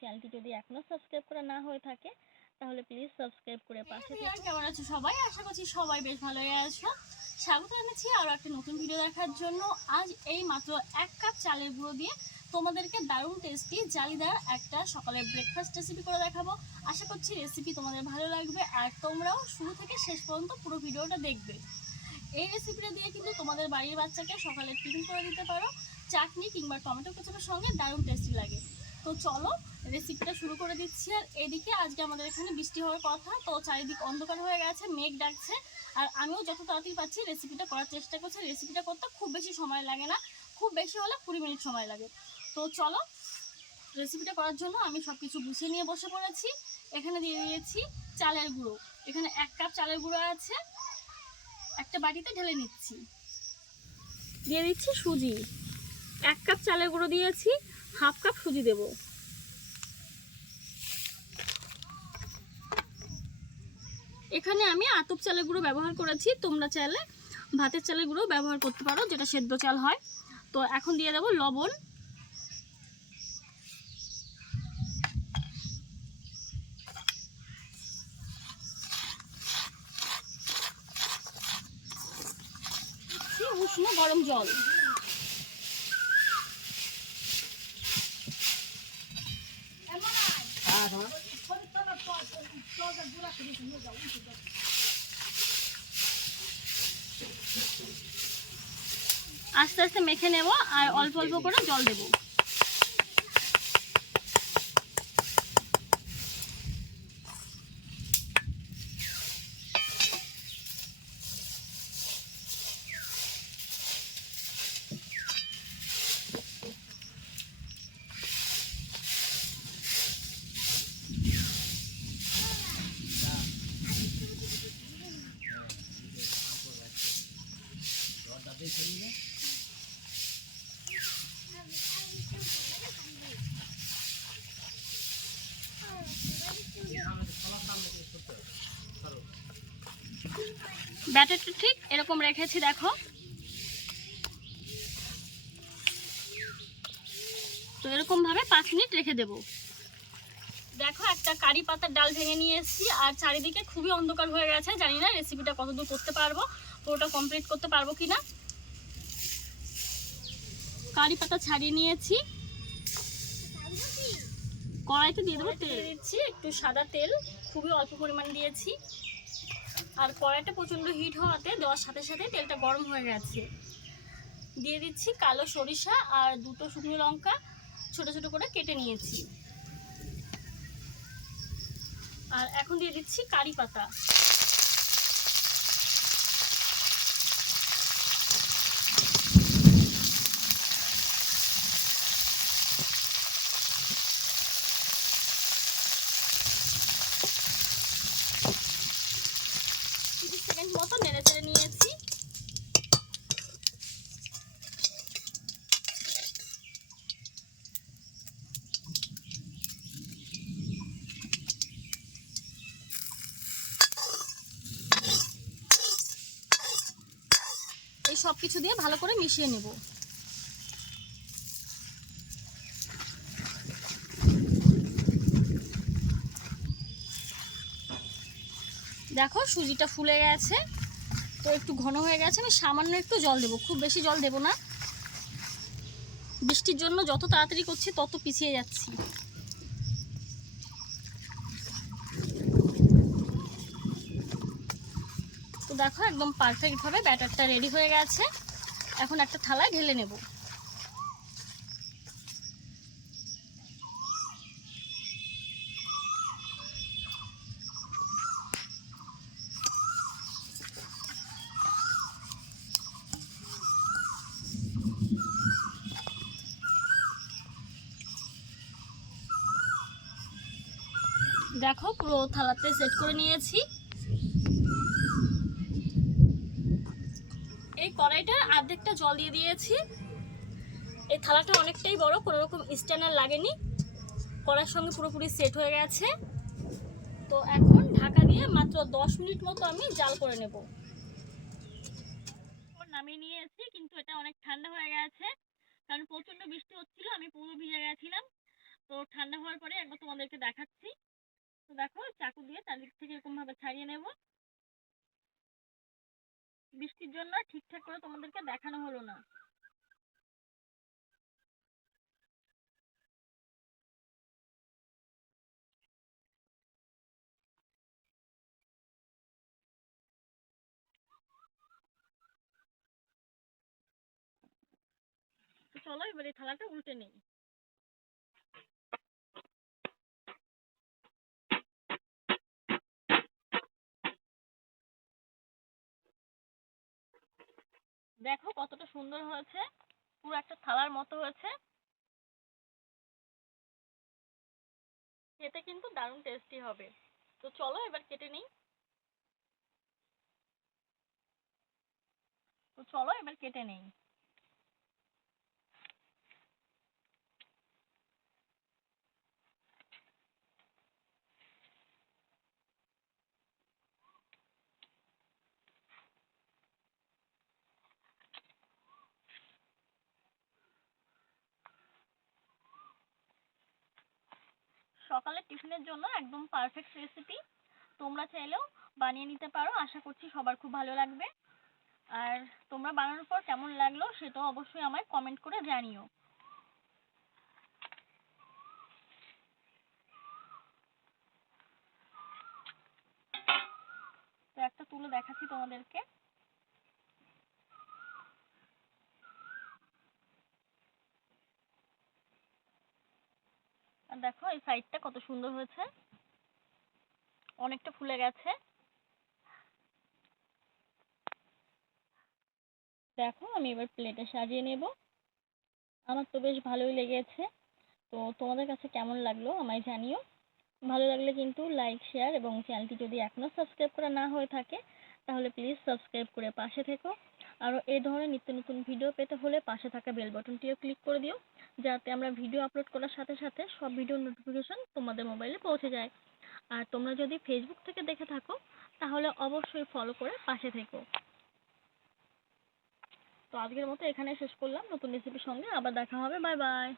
চ্যানেলটি যদি এখনও সাবস্ক্রাইব করা না হয়ে থাকে তাহলে প্লিজ সাবস্ক্রাইব করে পাশে everyone, কেমন আছো সবাই? আশা করছি সবাই বেশ ভালোই আছো। স্বাগত জানাচ্ছি আরও একটা নতুন ভিডিও দেখার জন্য। আজ এই মাত্র এক কাপ চালের গুঁড়ো দিয়ে তোমাদেরকে দারুণ টেস্টি জালিদার একটা সকালের ব্রেকফাস্ট রেসিপি করে দেখাবো। আশা করছি রেসিপি তোমাদের ভালো লাগবে। আর তোমরাও শুরু থেকে শেষ পর্যন্ত পুরো ভিডিওটা দেখবে। এই রেসিপিটা দিয়ে কিন্তু তোমাদের বাড়ির বাচ্চাকে সকালে টিফিন করে দিতে পারো। চাটনি কিংবা টমেটো কেচাপের সঙ্গে দারুণ টেস্টি লাগে। তো চলো রেসিপিটা শুরু করে দিচ্ছি। আর এদিকে আজকে আমাদের এখানে বৃষ্টি হওয়ার কথা, তো চারিদিক অন্ধকার হয়ে গেছে, মেঘ ডাকছে। আর আমিও যত তাড়াতাড়ি পাচ্ছি রেসিপিটা করার চেষ্টা করছি। রেসিপিটা করতে খুব বেশি সময় লাগে না। খুব বেশি হলে কুড়ি মিনিট সময় লাগে। তো চলো রেসিপিটা করার জন্য আমি সব কিছু গুছিয়ে নিয়ে বসে পড়েছি। এখানে দিয়ে দিয়েছি চালের গুঁড়ো। এখানে এক কাপ চালের গুঁড়ো আছে। একটা বাটিতে ঢেলে নিচ্ছি। দিয়ে দিচ্ছি সুজি। এক কাপ চালের গুঁড়ো দিয়েছি। হাফ কাপ সুজি দেবো। এখানে আমি আতপ চালের গুঁড়ো ব্যবহার করেছি। তোমরা চাইলে ভাতের চালের গুঁড়ো ব্যবহার করতে পারো, যেটা সেদ্ধ চাল হয়। তো এখন দিয়ে দেবো লবণ। উষ্ণ গরম জল। আস্তে আস্তে মেখে নেব আর অল্প অল্প করে জল দেব। ব্যাটারটা ঠিক এরকম রেখেছি, দেখো। তো এরকম ভাবে পাঁচ মিনিট রেখে দেব। দেখো, একটা কারি পাতার ডাল ভেঙে নিয়ে এসেছি, আর চারিদিকে খুবই অন্ধকার হয়ে গেছে। জানি না রেসিপিটা কতদূর করতে পারব, পুরোটা কমপ্লিট করতে পারব কিনা। কারি পাতা ছাড়িয়ে নিয়েছি। কড়াইতে দিয়ে দেবো তেল। দিচ্ছি একটু সাদা তেল খুবই অল্প পরিমাণ দিয়েছি। আর কড়াইটা প্রচণ্ড হিট হওয়াতে দেওয়ার সাথে সাথে তেলটা গরম হয়ে গেছে। দিয়ে দিচ্ছি কালো সরিষা আর দুটো শুকনো লঙ্কা ছোট ছোট করে কেটে নিয়েছি। আর এখন দিয়ে দিচ্ছি কারি পাতা তিরিশ সেকেন্ড মতো নেড়ে চেড়ে নিয়েছি এই সব কিছু দিয়ে ভালো করে মিশিয়ে নেব। দেখো সুজিটা ফুলে গেছে, তো একটু ঘন হয়ে গেছে, আমি সামান্য একটু জল দেবো, খুব বেশি জল দেবো না। বৃষ্টির জন্য যত তাড়াতাড়ি করছি তত পিছিয়ে যাচ্ছি। তো দেখো, একদম পারফেক্টভাবে ব্যাটারটা রেডি হয়ে গেছে। এখন একটা থালায় ঢেলে নেব। দেখো পুরো থালাতে সেট করে নিয়েছি। এই কড়াইটার অর্ধেকটা জল দিয়ে দিয়েছি। এই থালাটা অনেকটাই বড়, কোনো রকম স্ট্যান্ডার লাগেনি। কড়াইয়ের সঙ্গে পুরোপুরি সেট হয়ে গেছে। তো এখন ঢাকা দিয়ে মাত্র দশ মিনিট মতো আমি জাল করে নেব। নামিয়ে নিয়েছি, কিন্তু এটা অনেক ঠান্ডা হয়ে গেছে। কারণ প্রচণ্ড বৃষ্টি হচ্ছিল, আমি পুরো ভিজে গেছিলাম। তো ঠান্ডা হওয়ার পরে একবার তোমাদেরকে দেখাচ্ছি। তো দেখো, চাকু দিয়ে চারদিক থেকে এরকম ভাবে ছাড়িয়ে নেব। বৃষ্টির জন্য ঠিকঠাক করে তোমাদেরকে দেখানো হলো না। চলো এবার থালাটা উল্টে নিই। দেখো কতটা সুন্দর হয়েছে। পুরো একটা থালার মতো হয়েছে। খেতে কিন্তু দারুণ টেস্টি হবে। তো চলো এবার কেটে নিই। তো চলো এবার কেটে নেই। সকালের টিফিনের জন্য একদম পারফেক্ট রেসিপি তোমরা চাইলেও বানিয়ে নিতে পারো, আশা করছি সবার খুব ভালো লাগবে। আর তোমরা বানানোর পর কেমন লাগল সেটাও অবশ্যই আমায় কমেন্ট করে জানিও। তো একটা তুলে দেখাচ্ছি তোমাদেরকে। দেখো, এই সাইডটা কত সুন্দর হয়েছে। অনেকটা ফুলে গেছে। দেখো, আমি এবার প্লেটে সাজিয়ে নেব। আমার তো বেশ ভালোই লেগেছে। তো তোমাদের কাছে কেমন লাগল আমায় জানিও। ভালো লাগলে কিন্তু লাইক শেয়ার এবং চ্যানেলটি যদি এখনও সাবস্ক্রাইব করা না হয়ে থাকে, তাহলে প্লিজ সাবস্ক্রাইব করে পাশে থেকো। আরও এই ধরনের নিত্য নতুন ভিডিও পেতে হলে পাশে থাকা বেল বাটনটিও ক্লিক করে দিও। যাতে আমরা video upload করার সাথে সাথে সব ভিডিও notification তোমাদের mobile এ পৌঁছে যায়। আর তোমরা যদি Facebook থেকে দেখে থাকো, তাহলে অবশ্যই follow করে পাশে থেকো। তো আজকের মতো এখানেই শেষ করলাম। নতুন recipe র সঙ্গে আবার দেখা হবে। Bye by